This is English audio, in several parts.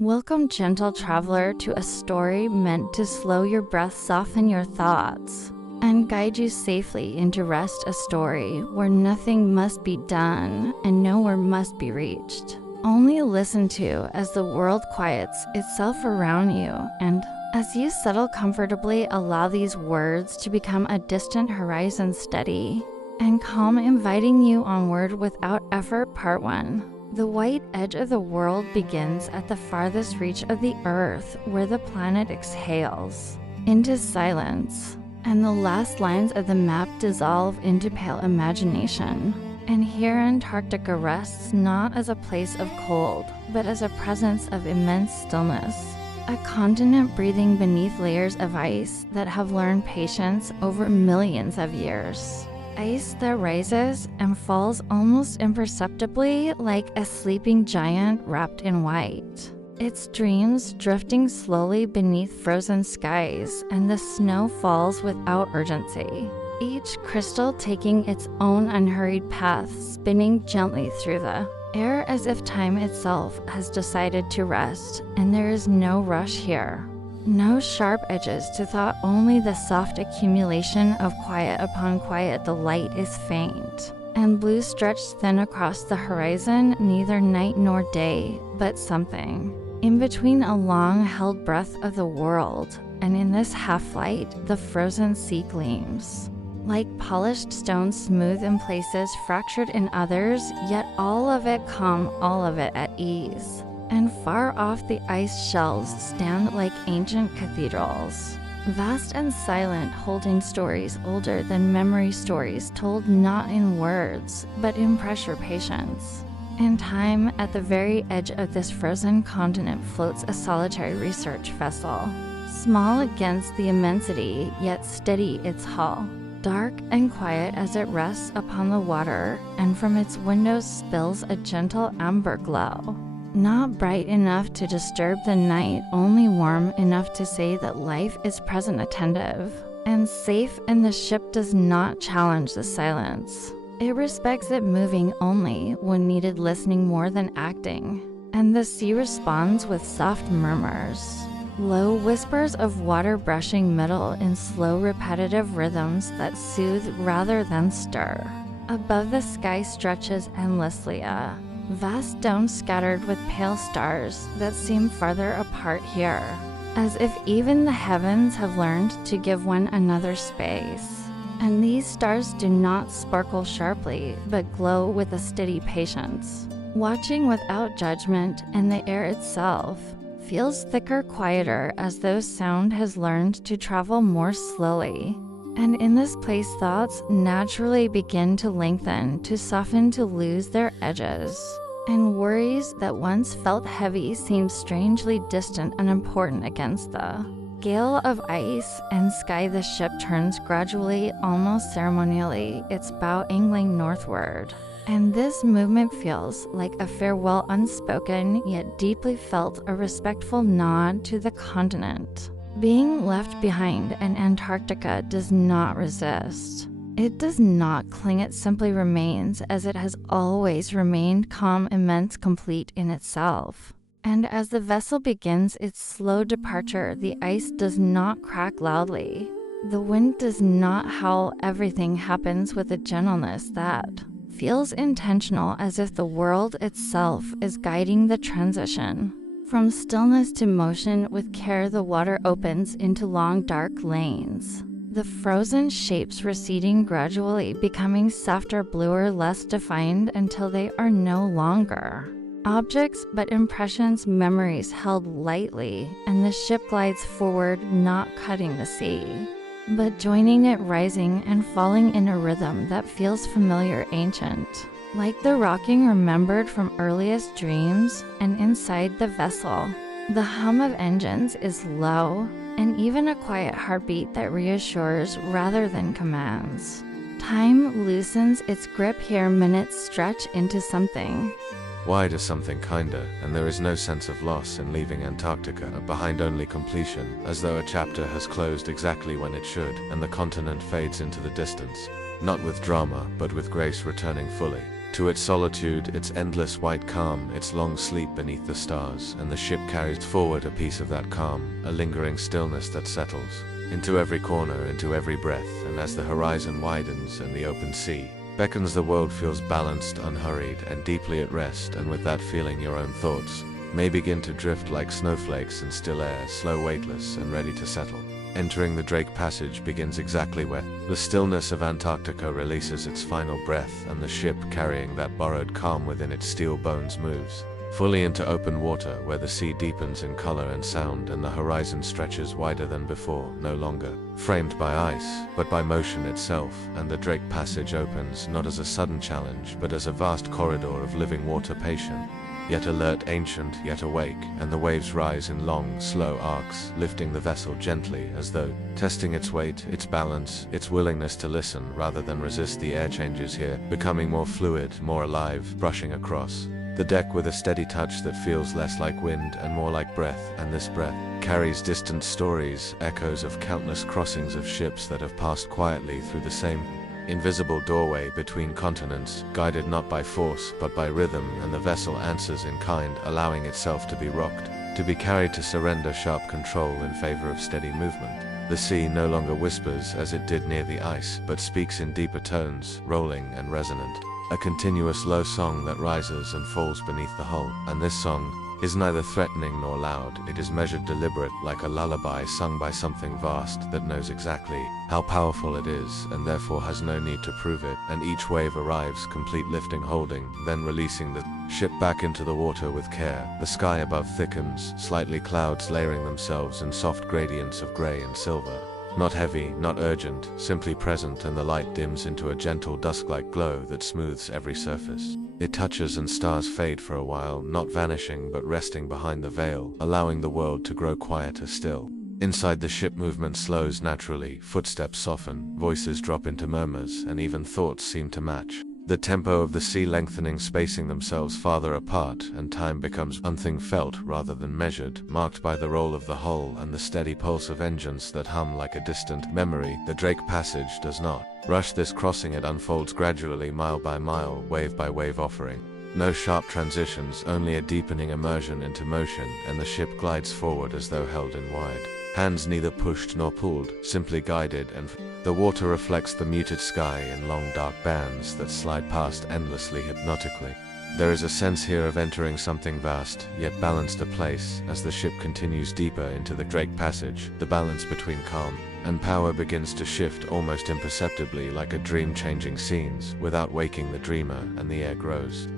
Welcome, gentle traveler, to a story meant to slow your breath, soften your thoughts, and guide you safely into rest. A story where nothing must be done and nowhere must be reached. Only listen to as the world quiets itself around you, and as you settle comfortably, allow these words to become a distant horizon, steady and calm, inviting you onward without effort. Part 1. The white edge of the world begins at the farthest reach of the earth, where the planet exhales into silence, and the last lines of the map dissolve into pale imagination. And here Antarctica rests not as a place of cold, but as a presence of immense stillness. A continent breathing beneath layers of ice that have learned patience over millions of years. Ice that rises and falls almost imperceptibly, like a sleeping giant wrapped in white. Its dreams drifting slowly beneath frozen skies, and the snow falls without urgency. Each crystal taking its own unhurried path, spinning gently through the air as if time itself has decided to rest, and there is no rush here. No sharp edges to thought, only the soft accumulation of quiet upon quiet. The light is faint, and blue stretched thin across the horizon, neither night nor day, but something in between, a long-held breath of the world. And in this half-light, the frozen sea gleams like polished stone, smooth in places, fractured in others, yet all of it calm, all of it at ease. And far off, the ice shelves stand like ancient cathedrals, vast and silent, holding stories older than memory, stories told not in words, but in pressure, patience. And time, at the very edge of this frozen continent, floats a solitary research vessel, small against the immensity, yet steady its hull, dark and quiet as it rests upon the water, and from its windows spills a gentle amber glow. Not bright enough to disturb the night, only warm enough to say that life is present, attentive, and safe, and the ship does not challenge the silence. It respects it, moving only when needed, listening more than acting. And the sea responds with soft murmurs, low whispers of water brushing metal in slow, repetitive rhythms that soothe rather than stir. Above, the sky stretches endlessly, a vast dome scattered with pale stars that seem farther apart here, as if even the heavens have learned to give one another space. And these stars do not sparkle sharply, but glow with a steady patience, watching without judgment, and the air itself feels thicker, quieter, as though sound has learned to travel more slowly. And in this place, thoughts naturally begin to lengthen, to soften, to lose their edges. And worries that once felt heavy seem strangely distant, unimportant against the gale of ice and sky. The ship turns gradually, almost ceremonially, its bow angling northward. And this movement feels like a farewell, unspoken yet deeply felt, a respectful nod to the continent being left behind. And Antarctica does not resist. It does not cling, it simply remains as it has always remained, calm, immense, complete in itself. And as the vessel begins its slow departure, the ice does not crack loudly. The wind does not howl. Everything happens with a gentleness that feels intentional, as if the world itself is guiding the transition. From stillness to motion, with care the water opens into long dark lanes, the frozen shapes receding gradually, becoming softer, bluer, less defined, until they are no longer objects but impressions, memories held lightly. And the ship glides forward, not cutting the sea, but joining it, rising and falling in a rhythm that feels familiar, ancient, like the rocking remembered from earliest dreams. And inside the vessel, the hum of engines is low, and even a quiet heartbeat that reassures rather than commands. Time loosens its grip here, minutes stretch into something wide, as something kinder, and there is no sense of loss in leaving Antarctica behind, only completion, as though a chapter has closed exactly when it should, and the continent fades into the distance, not with drama, but with grace, returning fully. To its solitude, its endless white calm, its long sleep beneath the stars, and the ship carries forward a piece of that calm, a lingering stillness that settles into every corner, into every breath, and as the horizon widens and the open sea beckons, the world feels balanced, unhurried, and deeply at rest, and with that feeling your own thoughts may begin to drift like snowflakes in still air, slow, weightless, and ready to settle. Entering the Drake Passage begins exactly where the stillness of Antarctica releases its final breath, and the ship, carrying that borrowed calm within its steel bones, moves fully into open water, where the sea deepens in color and sound, and the horizon stretches wider than before, no longer framed by ice, but by motion itself. And the Drake Passage opens not as a sudden challenge, but as a vast corridor of living water, patient, yet alert, ancient, yet awake, and the waves rise in long, slow arcs, lifting the vessel gently, as though testing its weight, its balance, its willingness to listen rather than resist. The air changes here, becoming more fluid, more alive, brushing across the deck with a steady touch that feels less like wind and more like breath, and this breath carries distant stories, echoes of countless crossings of ships that have passed quietly through the same invisible doorway between continents, guided not by force but by rhythm, and the vessel answers in kind, allowing itself to be rocked, to be carried, to surrender sharp control in favor of steady movement. The sea no longer whispers as it did near the ice, but speaks in deeper tones, rolling and resonant, a continuous low song that rises and falls beneath the hull. And this song is neither threatening nor loud. It is measured, deliberate, like a lullaby sung by something vast that knows exactly how powerful it is, and therefore has no need to prove it. And each wave arrives, complete, lifting, holding, then releasing the ship back into the water with care. The sky above thickens, slightly, clouds layering themselves in soft gradients of gray and silver. Not heavy, not urgent, simply present, and the light dims into a gentle dusk-like glow that smooths every surface. It touches and stars fade for a while, not vanishing but resting behind the veil, allowing the world to grow quieter still. Inside the ship, movement slows naturally, footsteps soften, voices drop into murmurs, and even thoughts seem to match the tempo of the sea, lengthening, spacing themselves farther apart, and time becomes something felt rather than measured, marked by the roll of the hull and the steady pulse of engines that hum like a distant memory. The Drake Passage does not rush this crossing. It unfolds gradually, mile by mile, wave by wave, offering no sharp transitions, only a deepening immersion into motion, and the ship glides forward as though held in wide hands, neither pushed nor pulled, simply guided, and the water reflects the muted sky in long dark bands that slide past endlessly, hypnotically. There is a sense here of entering something vast, yet balanced, a place. As the ship continues deeper into the Drake Passage, the balance between calm and power begins to shift almost imperceptibly, like a dream changing scenes without waking the dreamer, and the air grows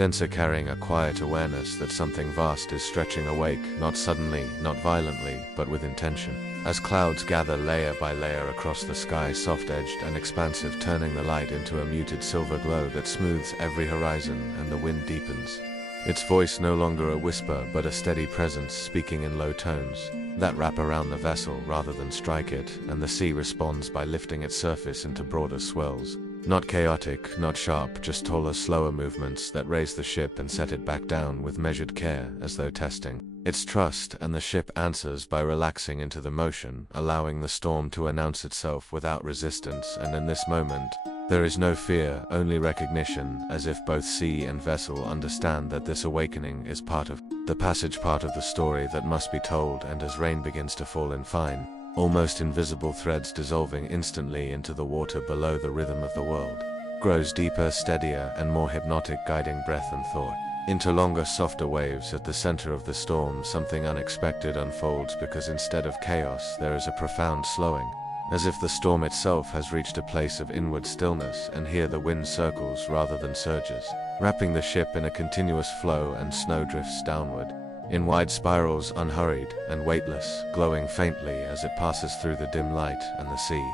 denser, carrying a quiet awareness that something vast is stretching awake, not suddenly, not violently, but with intention. As clouds gather layer by layer across the sky, soft-edged and expansive, turning the light into a muted silver glow that smooths every horizon, and the wind deepens, its voice no longer a whisper but a steady presence, speaking in low tones that wrap around the vessel rather than strike it, and the sea responds by lifting its surface into broader swells. Not chaotic, not sharp, just taller, slower movements that raise the ship and set it back down with measured care, as though testing its trust, and the ship answers by relaxing into the motion, allowing the storm to announce itself without resistance. And in this moment, there is no fear, only recognition, as if both sea and vessel understand that this awakening is part of the passage, part of the story that must be told. And as rain begins to fall in fine, almost invisible threads dissolving instantly into the water below, the rhythm of the world grows deeper, steadier, and more hypnotic, guiding breath and thought into longer, softer waves. At the center of the storm, something unexpected unfolds, because instead of chaos, there is a profound slowing, as if the storm itself has reached a place of inward stillness, and here the wind circles rather than surges, wrapping the ship in a continuous flow, and snow drifts downward in wide spirals, unhurried and weightless, glowing faintly as it passes through the dim light, and the sea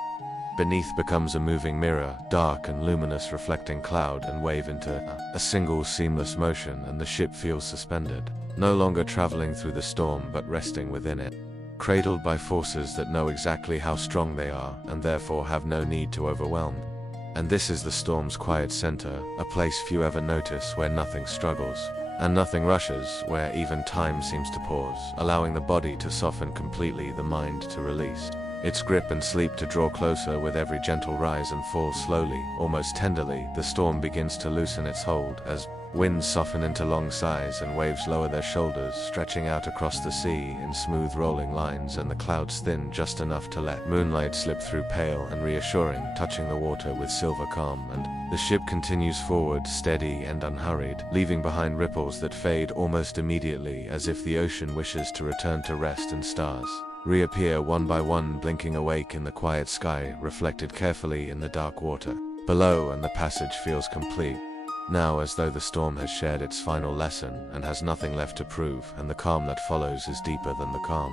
beneath becomes a moving mirror, dark and luminous, reflecting cloud and wave into a single seamless motion, and the ship feels suspended, no longer traveling through the storm but resting within it, cradled by forces that know exactly how strong they are, and therefore have no need to overwhelm. And this is the storm's quiet center, a place few ever notice, where nothing struggles and nothing rushes, where even time seems to pause, allowing the body to soften completely, the mind to release its grip and sleep to draw closer with every gentle rise and fall. Slowly, almost tenderly, the storm begins to loosen its hold as winds soften into long sighs and waves lower their shoulders, stretching out across the sea in smooth rolling lines, and the clouds thin just enough to let moonlight slip through, pale and reassuring, touching the water with silver calm. And the ship continues forward, steady and unhurried, leaving behind ripples that fade almost immediately, as if the ocean wishes to return to rest, and stars reappear one by one, blinking awake in the quiet sky, reflected carefully in the dark water below, and the passage feels complete now, as though the storm has shared its final lesson and has nothing left to prove, and the calm that follows is deeper than the calm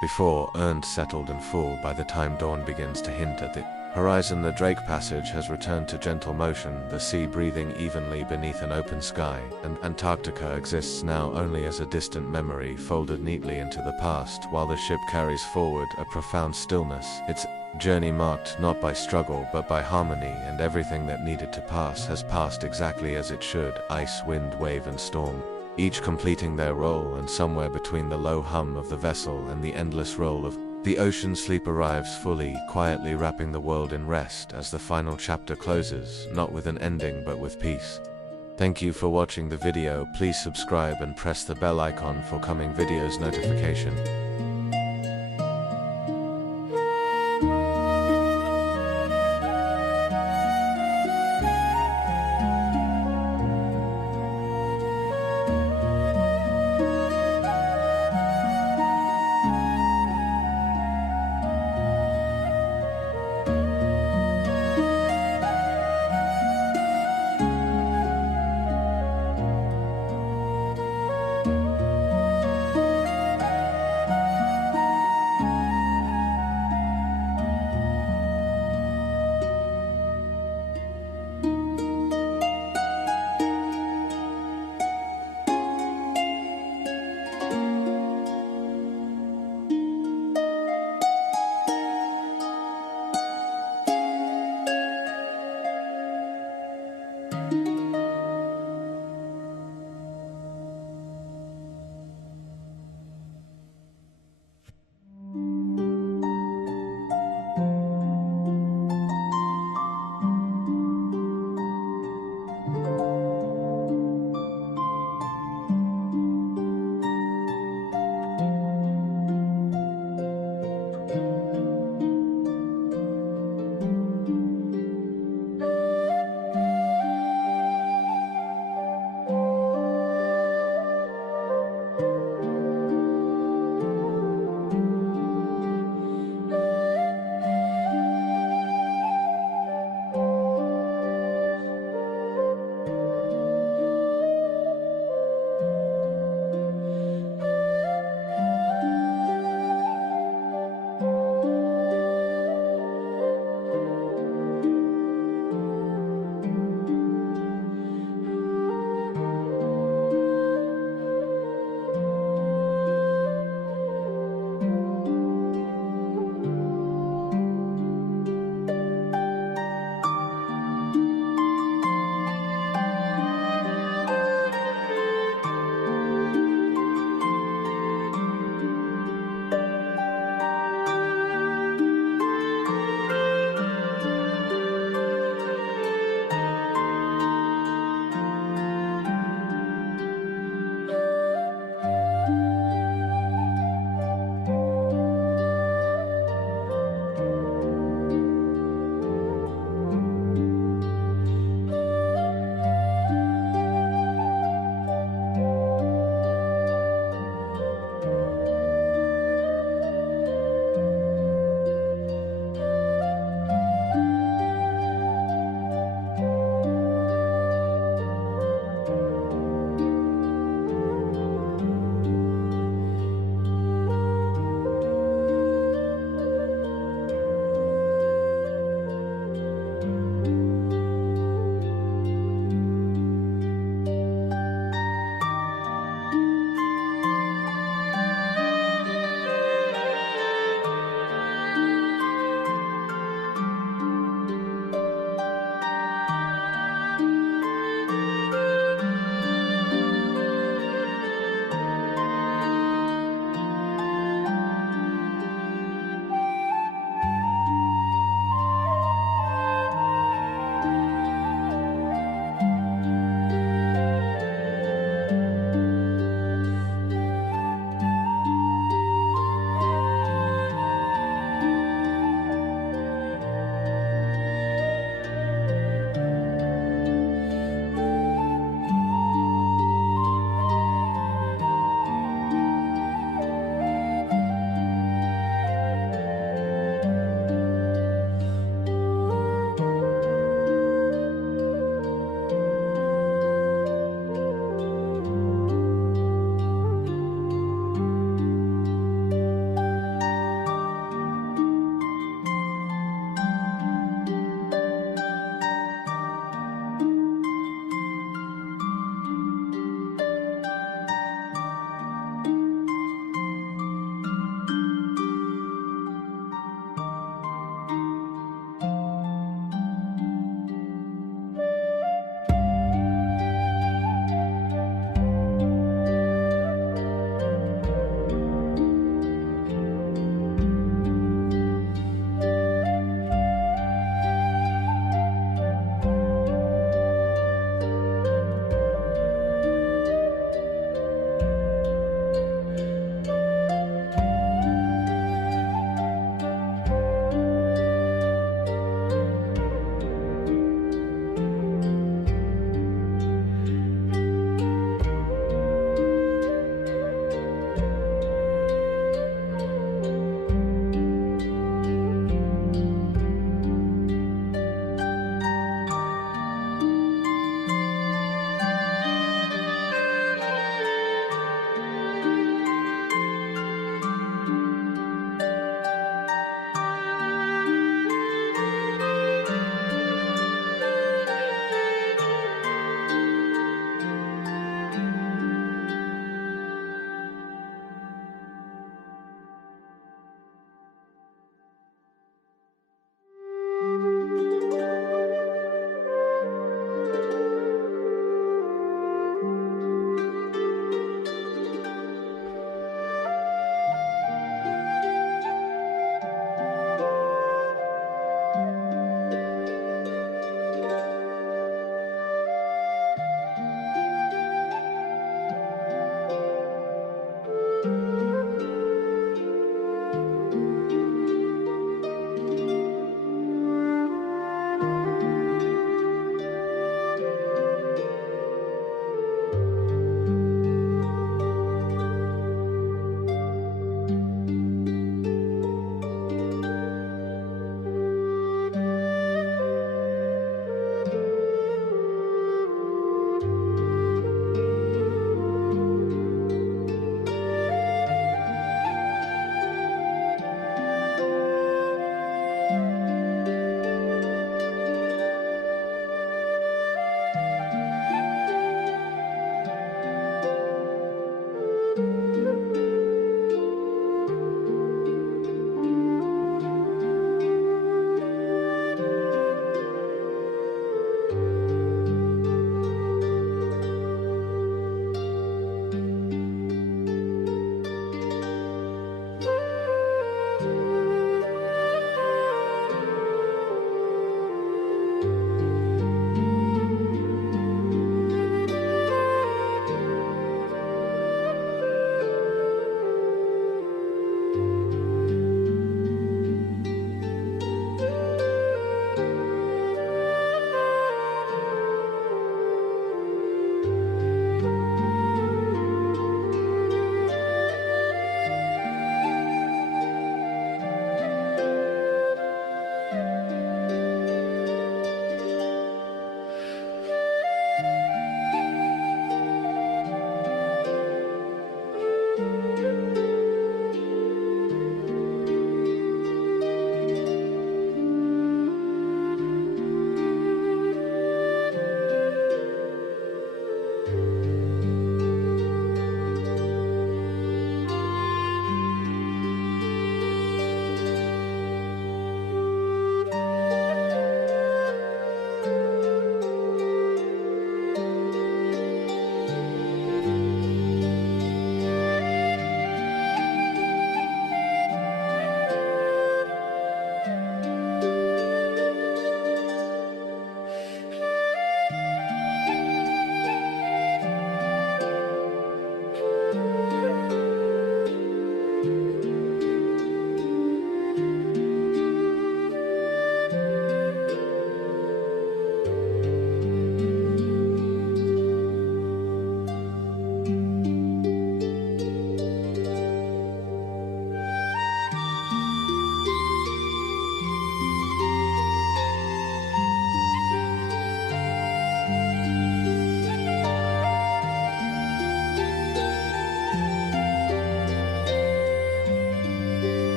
before, earned, settled and full by the time dawn begins to hint at the horizon. The Drake Passage has returned to gentle motion, the sea breathing evenly beneath an open sky, and Antarctica exists now only as a distant memory folded neatly into the past, while the ship carries forward a profound stillness, its journey marked not by struggle but by harmony, and everything that needed to pass has passed exactly as it should: ice, wind, wave and storm, each completing their role, and somewhere between the low hum of the vessel and the endless roll of the ocean, sleep arrives fully, quietly wrapping the world in rest as the final chapter closes, not with an ending but with peace. Thank you for watching the video. Please subscribe and press the bell icon for coming videos notification.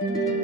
you.